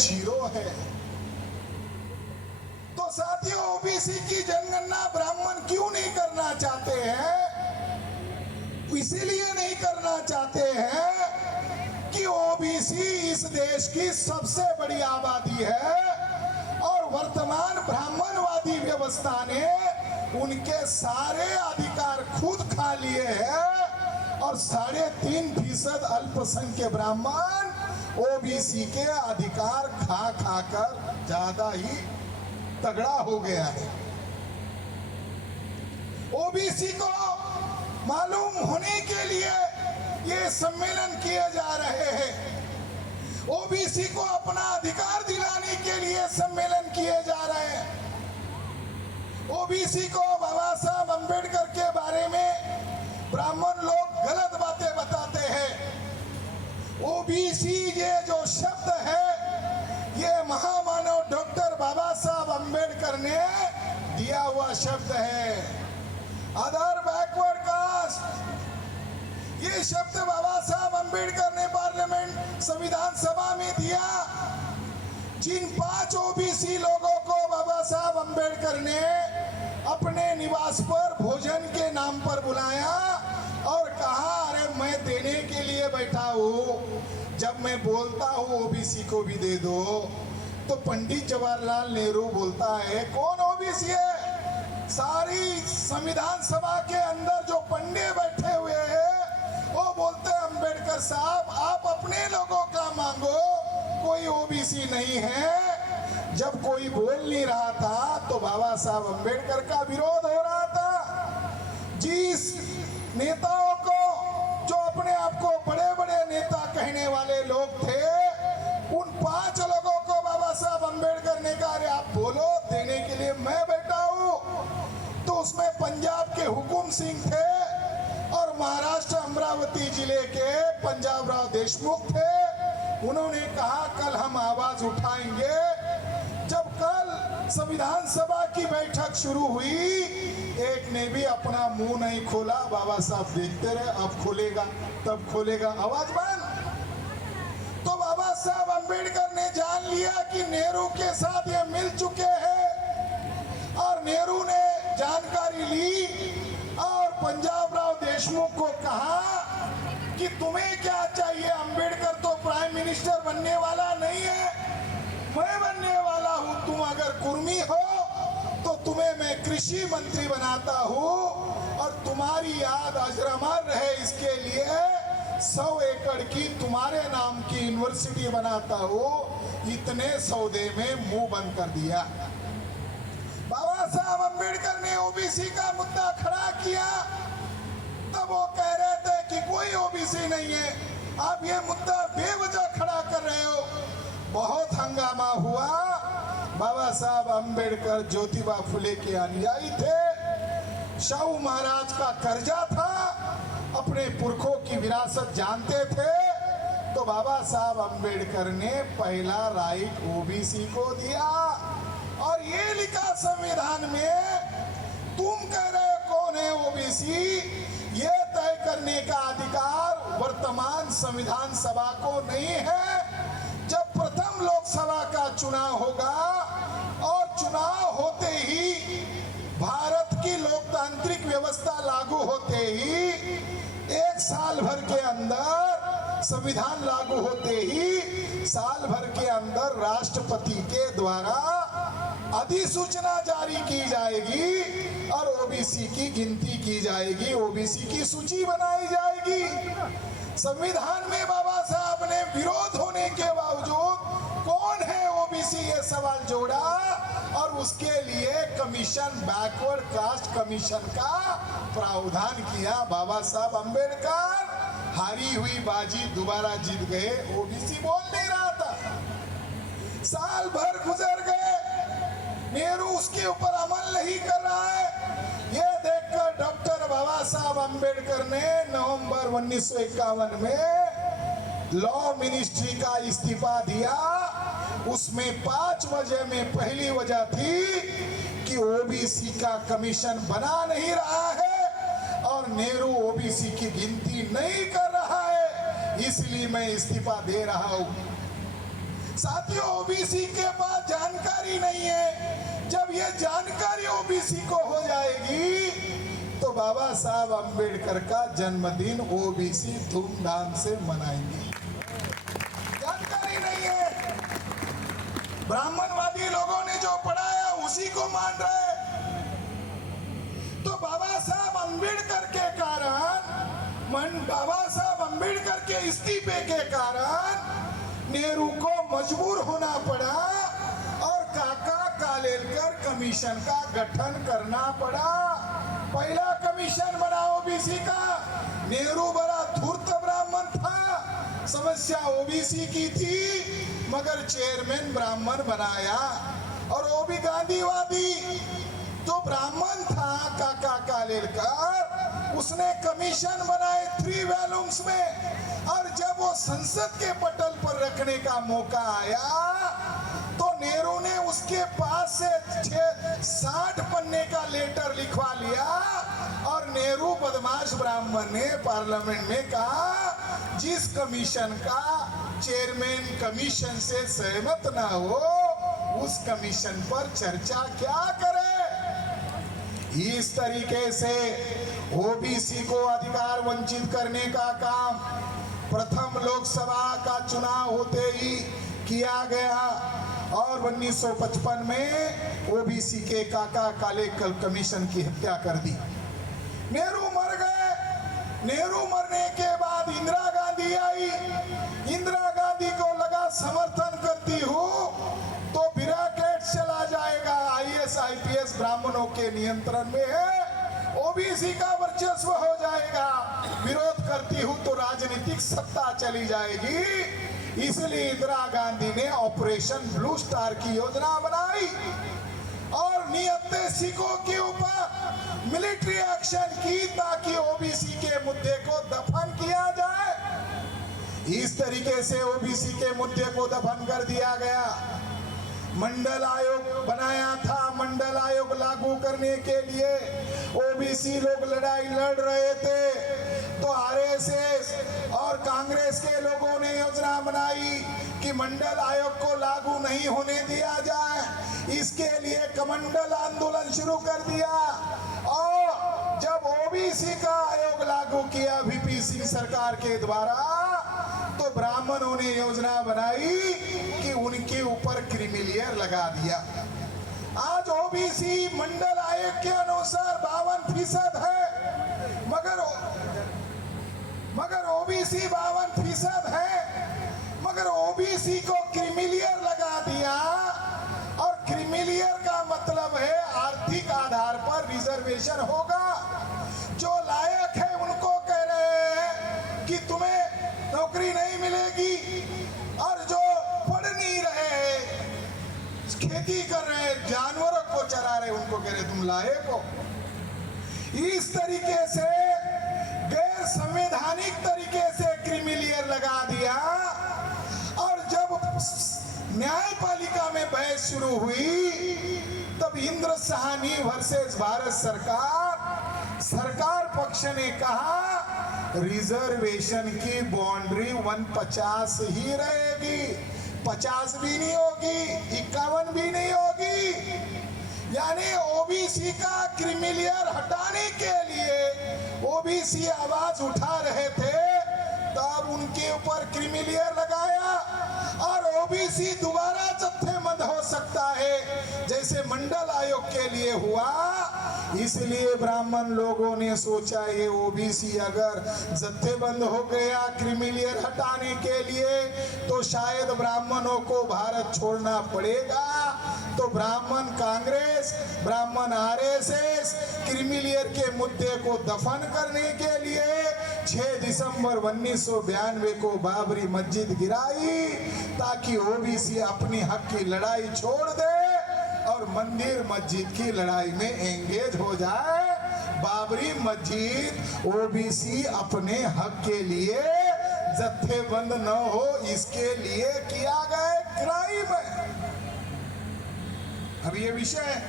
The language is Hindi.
जीरो है। तो साथियों, ओबीसी की जनगणना ब्राह्मण क्यों नहीं करना चाहते हैं? इसीलिए नहीं करना चाहते हैं कि ओबीसी इस देश की सबसे बड़ी आबादी है और वर्तमान ब्राह्मणवादी व्यवस्था ने उनके सारे अधिकार खुद खा लिए हैं और 3.5% अल्पसंख्यक ब्राह्मण ओबीसी के अधिकार खा खाकर ज्यादा ही तगड़ा हो गया है। ओबीसी को मालूम होने के लिए ये सम्मेलन किए जा रहे हैं। ओबीसी को अपना अधिकार दिलाने के लिए सम्मेलन किए जा रहे हैं। ओबीसी को बाबा साहब अंबेडकर के बारे में ब्राह्मण लोग गलत बातें बताते हैं। ओबीसी ये जो शब्द है, ये महामानव डॉक्टर बाबा साहब अंबेडकर ने दिया हुआ शब्द है। अदर बैकवर्ड कास्ट, ये शब्द बाबा साहब अंबेडकर ने पार्लियामेंट संविधान सभा में दिया। जिन 5 ओबीसी लोगों को बाबा साहब अंबेडकर ने अपने निवास पर भोजन के नाम पर बुलाया और कहा, अरे मैं देने के लिए बैठा हूँ, जब मैं बोलता हूँ ओबीसी को भी दे दो, तो पंडित जवाहरलाल नेहरू बोलता है, कौन ओबीसी है? सारी संविधान सभा के अंदर जो पंडे बैठे हुए हैं वो बोलते हैं, अंबेडकर साहब आप अपने लोगों का मांगो, कोई ओबीसी नहीं है। जब कोई बोल नहीं रहा था तो बाबा साहब अंबेडकर का विरोध हो रहा था। जिस नेताओं को, जो अपने आप को बड़े बड़े नेता कहने वाले लोग थे, उन 5 लोगों को बाबा साहब अंबेडकर ने कहा, अरे आप बोलो, देने के लिए मैं बैठा हूँ। तो उसमें पंजाब के हुकुम सिंह थे और महाराष्ट्र अमरावती जिले के पंजाब राव देशमुख थे। उन्होंने कहा, कल हम आवाज उठाएंगे। जब कल संविधान सभा की बैठक शुरू हुई, एक ने भी अपना मुंह नहीं खोला। बाबा साहब देखते रहे, अब खोलेगा तब खोलेगा, आवाज बंद। तो बाबा साहब अंबेडकर ने जान लिया कि नेहरू के साथ ये मिल चुके हैं और नेहरू ने जानकारी ली और पंजाब राव देशमुख को कहा कि तुम्हें क्या चाहिए? अंबेडकर तो प्राइम मिनिस्टर बनने वाला नहीं है, मैं बनने वाला हूं। तुम अगर कुर्मी हो तो तुम्हें मैं कृषि मंत्री बनाता हूं और तुम्हारी याद अजरामर रहे, इसके लिए 100 एकड़ की तुम्हारे नाम की यूनिवर्सिटी बनाता हूं। इतने सौदे में मुंह बंद कर दिया। बाबा साहब अंबेडकर ने ओबीसी का मुद्दा खड़ा किया, तब वो कह रहे थे कि कोई ओबीसी नहीं है, आप ये मुद्दा बेवजह खड़ा कर रहे हो। बहुत हंगामा हुआ। बाबा साहब अंबेडकर ज्योतिबा फुले के अनुयायी थे, शाहू महाराज का कर्जा था, अपने पुरखों की विरासत जानते थे। तो बाबा साहब अंबेडकर ने पहला राइट ओबीसी को दिया और ये लिखा संविधान में, तुम कह रहे कौन है ओबीसी, ये तय करने का अधिकार वर्तमान संविधान सभा को नहीं है। जब प्रथम लोकसभा का चुनाव होगा और चुनाव होते ही भारत की लोकतांत्रिक व्यवस्था लागू होते ही 1 साल भर के अंदर, संविधान लागू होते ही साल भर के अंदर राष्ट्रपति के द्वारा अधिसूचना जारी की जाएगी और ओबीसी की गिनती की जाएगी, ओबीसी की सूची बनाई जाएगी। संविधान में बाबा साहब ने विरोध होने के बावजूद कौन है ओबीसी, ये सवाल जोड़ा और उसके लिए कमीशन, बैकवर्ड कास्ट कमीशन का प्रावधान किया। बाबा साहब अंबेडकर हारी हुई बाजी दोबारा जीत गए, ओबीसी बोल नहीं रहा था। साल भर गुजर गए, नेहरू उसके ऊपर अमल नहीं कर रहा है। यह देखकर डॉक्टर बाबा साहब अंबेडकर ने नवंबर 1951 में लॉ मिनिस्ट्री का इस्तीफा दिया। उसमें 5 वजह में पहली वजह थी कि ओबीसी का कमीशन बना नहीं रहा है और नेहरू ओबीसी की गिनती नहीं कर रहा है, इसलिए मैं इस्तीफा दे रहा हूं। साथियों, ओबीसी के पास जानकारी नहीं है। जब ये जानकारी ओबीसी को हो जाएगी तो बाबा साहब अंबेडकर का जन्मदिन ओबीसी धूमधाम से मनाएंगे। जानकारी नहीं है। ब्राह्मणवादी लोगों ने जो पढ़ाया उसी को मान रहे। तो बाबा साहब अंबेडकर के कारण, बाबा साहब अंबेडकर के इस्तीफे के कारण नेहरू को मजबूर होना पड़ा और काका कालेलकर कमीशन का गठन करना पड़ा। पहला कमीशन बना ओबीसी का। नेहरू बड़ा धूर्त ब्राह्मण था, समस्या ओबीसी की थी, मगर चेयरमैन ब्राह्मण बनाया। और वो भी गांधीवादी, जो ब्राह्मण था काका कालेलकर, उसने कमीशन बनाए 3 वॉल्यूम्स में। और जब वो संसद के पटल पर रखने का मौका आया तो नेहरू ने उसके पास से 60 पन्ने का लेटर लिखवा लिया और नेहरू बदमाश ब्राह्मण ने पार्लियामेंट में कहा, जिस कमीशन का चेयरमैन कमीशन से सहमत ना हो उस कमीशन पर चर्चा क्या करे। इस तरीके से ओबीसी को अधिकार वंचित करने का काम प्रथम लोकसभा का चुनाव होते ही किया गया और 1955 में ओबीसी के काका कालेलकर कमीशन की हत्या कर दी। नेहरू मर गए। नेहरू मरने के बाद इंदिरा गांधी आई। इंदिरा गांधी को लगा समर्थन करती हूँ तो ब्यूरोक्रेट चला जाएगा, आईएएस आईपीएस ब्राह्मणों के नियंत्रण में है, ओबीसी का वर्चस्व हो जाएगा, विरोध करती हूँ तो राजनीतिक सत्ता चली जाएगी। इसलिए इंदिरा गांधी ने ऑपरेशन ब्लू स्टार की योजना बनाई और निहत्थे सिखों के ऊपर मिलिट्री एक्शन की ताकि ओबीसी के मुद्दे को दफन किया जाए। इस तरीके से ओबीसी के मुद्दे को दफन कर दिया गया। मंडल आयोग बनाया था। मंडल आयोग लागू करने के लिए ओबीसी लोग लड़ाई लड़ रहे थे तो आरएसएस और कांग्रेस के लोगों ने योजना बनाई कि मंडल आयोग को लागू नहीं होने दिया जाए। इसके लिए कमंडल आंदोलन शुरू कर दिया और जब ओबीसी का आयोग लागू किया वीपी सिंह सरकार के द्वारा तो ब्राह्मणों ने योजना बनाई कि उनके ऊपर क्रीमी लेयर लगा दिया। आज ओबीसी मंडल आयोग के अनुसार 52% है, मगर ओबीसी 52% है, मगर ओबीसी को क्रीमी लेयर लगा दिया। और क्रीमी लेयर का मतलब है आर्थिक आधार पर रिजर्वेशन होगा। जो लायक है उनको कह रहे हैं कि तुम्हें नौकरी नहीं मिलेगी और जो पढ़ नहीं रहे, खेती कर रहे, जानवरों को चरा रहे, उनको कह रहे तुम लायक हो। इस तरीके से गैर संवैधानिक तरीके से क्रीमी लेयर लगा दिया। और जब न्यायपालिका में बहस शुरू हुई तब इंद्र साहनी वर्सेस भारत सरकार पक्ष ने कहा रिजर्वेशन की बाउंड्री 150 ही रहेगी, 50 भी नहीं होगी, 51 भी नहीं होगी। यानी ओबीसी का क्रीमी लेयर हटाने के लिए ओबीसी आवाज उठा रहे थे तब उनके ऊपर क्रीमी लेयर लगाया और ओबीसी दोबारा जत्थेबंद हो सकता है जैसे मंडल आयोग के लिए हुआ। इसलिए ब्राह्मण लोगों ने सोचा ये ओबीसी अगर जत्थेबंद हो गया क्रीमी लेयर हटाने के लिए तो शायद ब्राह्मणों को भारत छोड़ना पड़ेगा। तो ब्राह्मण कांग्रेस, ब्राह्मण आरएसएस क्रीमी लेयर के मुद्दे को दफन करने के लिए 6 दिसंबर 1992 को बाबरी मस्जिद गिराई ताकि ओबीसी अपनी हक की लड़ाई छोड़ दे और मंदिर मस्जिद की लड़ाई में एंगेज हो जाए। बाबरी मस्जिद ओबीसी अपने हक के लिए जत्थेबंद न हो इसके लिए किया गया क्राइम है। अब ये विषय